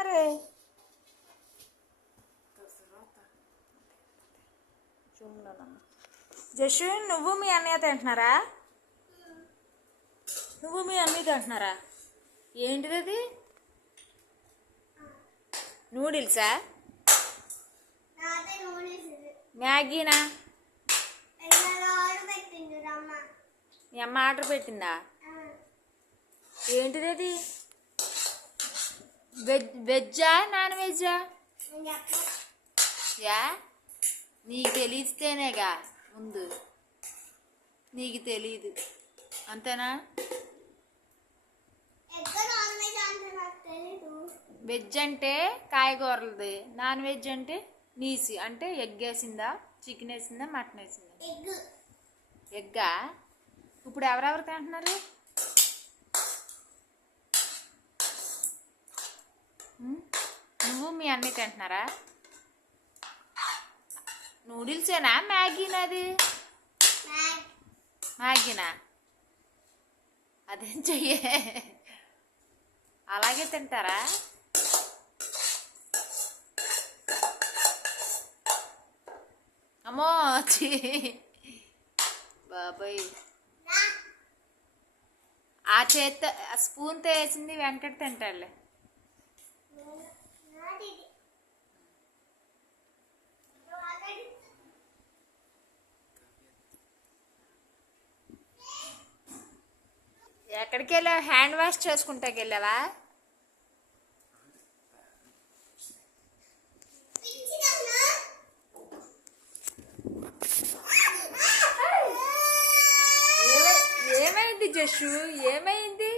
అరే జషు నువ్వు మీ అన్నయ్య తింటున్నారా? నువ్వు మీ అన్నయ్య తింటున్నారా? ఏంటిది అది? నూడిల్సా? మ్యాగీనా? మీ అమ్మ ఆర్డర్ పెట్టిందా? ఏంటిది అది? వెజ్జా నాన్ వెజ్జా? యా నీకు తెలిస్తేనేగా ముందు, నీకు తెలీదు అంతేనా? వెజ్ అంటే కాయగూరలది, నాన్ వెజ్ అంటే నీసి అంటే ఎగ్ వేసిందా, చికెన్ వేసిందా, మటన్ వేసిందా? ఎగ్గా? ఇప్పుడు ఎవరెవరు తింటున్నారు? నువ్వు మీ అన్నయ్య తింటున్నారా? నూడిల్సేనా మ్యాగీనా? అది మ్యాగీనా? అదేం చెయ్యే, అలాగే తింటారా? అమ్మో బాబాయ్, ఆ చేత్తో స్పూన్తో వేసింది వెంకట తింటాడులే. ఎక్కడికి వెళ్ళావు? హ్యాండ్ వాష్ చేసుకుంటాకి వెళ్ళావా? ఏమైంది జషు, ఏమైంది?